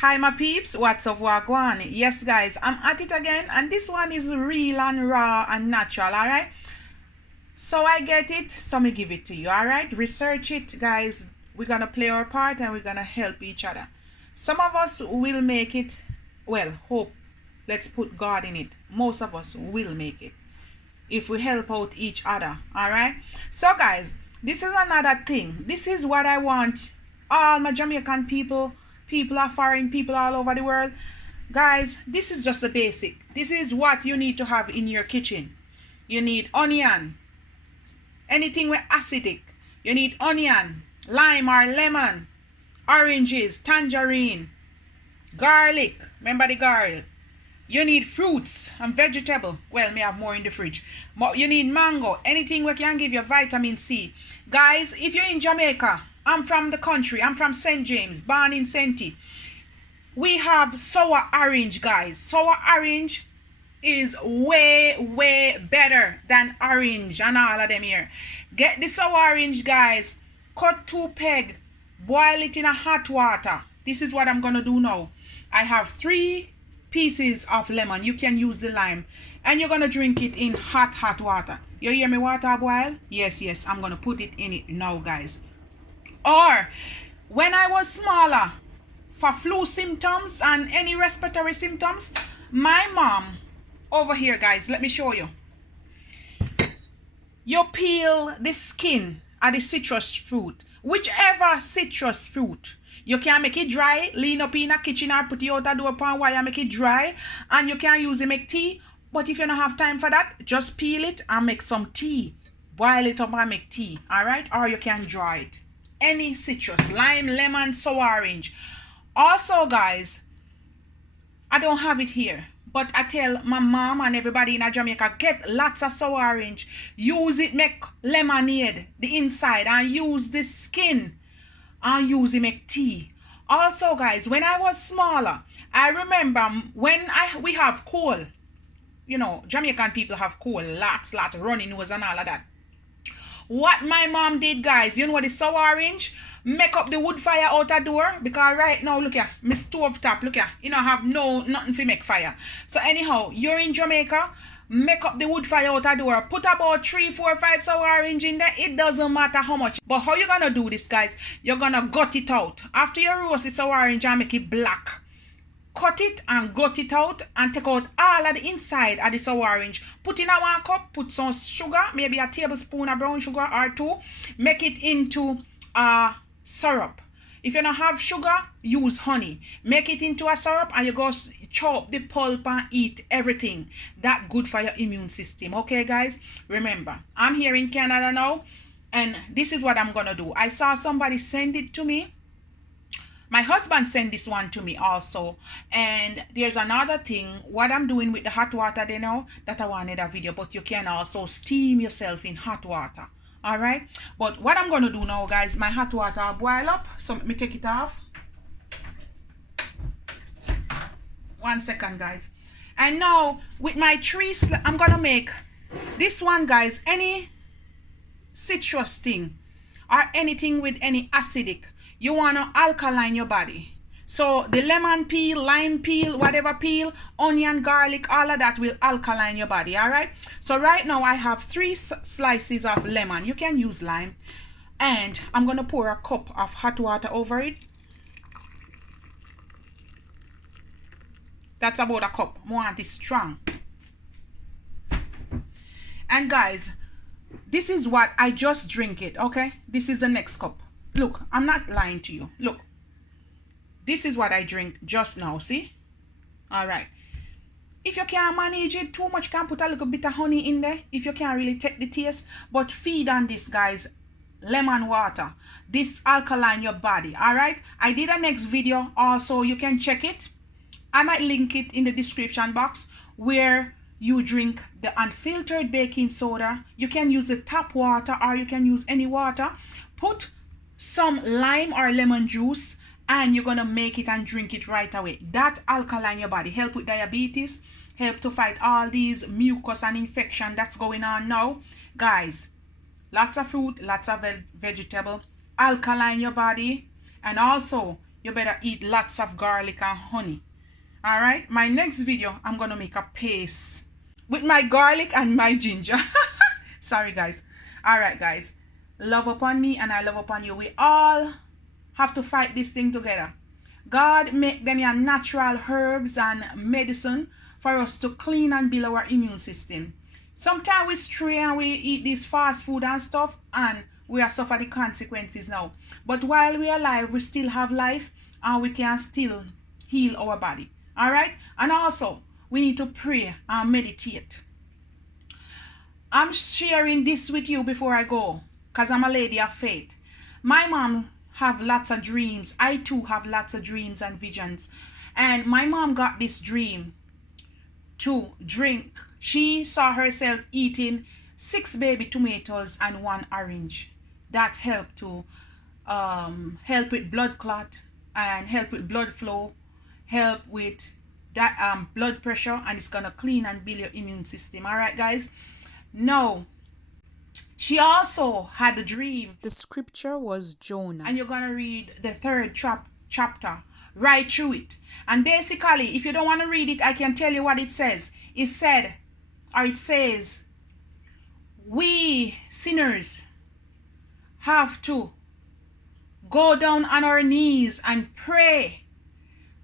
Hi my peeps, what's up, wagwan? Yes guys, I'm at it again, and this one is real and raw and natural, alright? So I get it, so me give it to you, alright? Research it, guys. We're gonna play our part and we're gonna help each other. Some of us will make it, well, hope. Let's put God in it. Most of us will make it if we help out each other, alright? So guys, this is another thing. This is what I want all my Jamaican people of foreign people all over the world. Guys, this is just the basic. This is what you need to have in your kitchen. You need onion, anything with acidic. You need onion, lime or lemon, oranges, tangerine, garlic. Remember the garlic. You need fruits and vegetable. Well, may have more in the fridge. You need mango. Anything we can give you vitamin C. Guys, if you're in Jamaica, I'm from the country. I'm from St. James, born in Senti. We have sour orange, guys. Sour orange is way better than orange and all of them here. Get the sour orange, guys. Cut 2 peg. Boil it in a hot water. This is what I'm going to do now. I have 3 pieces of lemon. You can use the lime, and you're gonna drink it in hot water. You hear me? Water boil? Yes, I'm gonna put it in it now, guys. Or when I was smaller, for flu symptoms and any respiratory symptoms, my mom over here, guys, let me show you. You peel the skin of the citrus fruit, whichever citrus fruit. You can make it dry, lean up in a kitchen or put it out a door pan wire, make it dry, and you can use it make tea. But if you don't have time for that, just peel it and make some tea. Boil it up and make tea, alright? Or you can dry it. Any citrus, lime, lemon, sour orange. Also, guys, I don't have it here, but I tell my mom and everybody in Jamaica, get lots of sour orange. Use it, make lemonade, the inside, and use the skin. And use it make tea. Also, guys, when I was smaller, I remember when we have cold. You know, Jamaican people have cold, lots running nose and all of that. What my mom did, guys, you know what, the sour orange, make up the wood fire out a door, because right now, look here, my stove top, look here, you know, have nothing to make fire. So anyhow, you're in Jamaica, make up the wood fire out a door, put about 3, 4, 5 sour orange in there. It doesn't matter how much. But how you gonna do this, guys? You're gonna gut it out. After you roast the sour orange and make it black, cut it and gut it out and take out all of the inside of the sour orange. Put in a 1 cup, put some sugar, maybe a tablespoon of brown sugar or 2. Make it into a syrup. If you don't have sugar, use honey. Make it into a syrup and you go chop the pulp and eat everything. That good for your immune system. Okay, guys? Remember, I'm here in Canada now, and this is what I'm going to do. I saw somebody send it to me. My husband sent this one to me also. And there's another thing. What I'm doing with the hot water there now, that I wanted a video. But you can also steam yourself in hot water. Alright, but what I'm going to do now, guys, my hot water boil up, so let me take it off. 1 second, guys. And now with my 3, I'm going to make this one, guys, any citrus thing or anything with any acidic, you want to alkaline your body. So the lemon peel, lime peel, whatever peel, onion, garlic, all of that will alkaline your body, all right? So right now I have 3 slices of lemon. You can use lime. And I'm going to pour a cup of hot water over it. That's about a cup. I want it strong. And guys, this is what I just drink it, okay? This is the next cup. Look, I'm not lying to you. Look. This is what I drink just now, see? Alright. If you can't manage it too much, you can put a little bit of honey in there. If you can't really take the taste. But feed on this, guys. Lemon water. This alkaline your body. Alright? I did a next video also. You can check it. I might link it in the description box. Where you drink the unfiltered baking soda. You can use the tap water or you can use any water. Put some lime or lemon juice. And you're going to make it and drink it right away. That alkaline your body. Help with diabetes. Help to fight all these mucus and infection that's going on now. Guys, lots of fruit, lots of vegetable. Alkaline your body. And also, you better eat lots of garlic and honey. All right, my next video, I'm gonna make a paste with my garlic and my ginger. Sorry guys. All right guys, love upon me and I love upon you. We all have to fight this thing together. God make them your natural herbs and medicine for us to clean and build our immune system. Sometimes we stray and we eat this fast food and stuff, and we are suffer the consequences now. But while we are alive, we still have life and we can still heal our body. All right, and also we need to pray and meditate. I'm sharing this with you before I go because I'm a lady of faith. My mom have lots of dreams. I too have lots of dreams and visions. And my mom got this dream to drink. She saw herself eating 6 baby tomatoes and 1 orange. That helped to help with blood clot and help with blood flow, help with that blood pressure, and it's gonna clean and build your immune system. All right guys, now she also had a dream. The scripture was Jonah, and you're gonna read the 3rd chapter right through it. And basically, if you don't want to read it, I can tell you what it says. It says, we sinners have to go down on our knees and pray.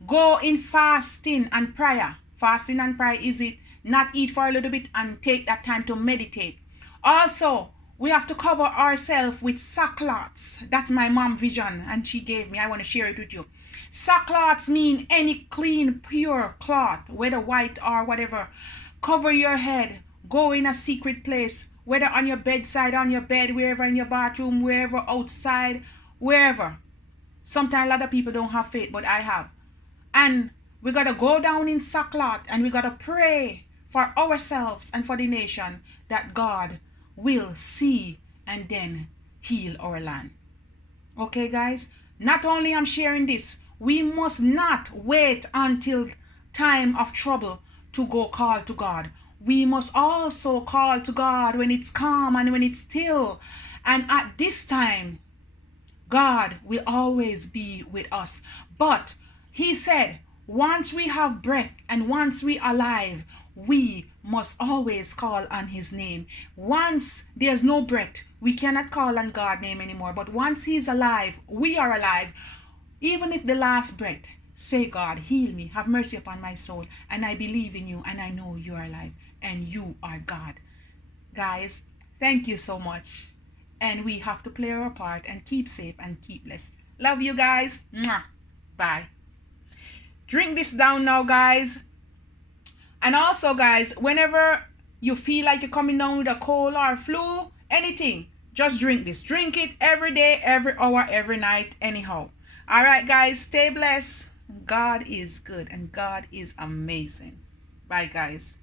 Go in fasting and prayer. Fasting and prayer is it not eat for a little bit and take that time to meditate. Also, we have to cover ourselves with sackcloths. That's my mom vision and she gave me. I want to share it with you. Sackcloths mean any clean, pure cloth, whether white or whatever. Cover your head. Go in a secret place, whether on your bedside, on your bed, wherever, in your bathroom, wherever, outside, wherever. Sometimes a lot of people don't have faith, but I have. And we got to go down in sackcloth and we got to pray for ourselves and for the nation that God will see and then heal our land. Okay guys, not only I'm sharing this, we must not wait until time of trouble to go call to God. We must also call to God when it's calm and when it's still. And at this time, God will always be with us. But he said, once we have breath and once we are alive, we must always call on his name. Once there's no breath, we cannot call on God's name anymore. But once he's alive, we are alive. Even if the last breath, say, God, heal me, have mercy upon my soul, and I believe in you, and I know you are alive, and you are God. Guys, thank you so much. And we have to play our part and keep safe and keep blessed. Love you guys. Mwah. Bye. Drink this down now, guys. And also, guys, whenever you feel like you're coming down with a cold or flu, anything, just drink this. Drink it every day, every hour, every night, anyhow. All right, guys, stay blessed. God is good and God is amazing. Bye, guys.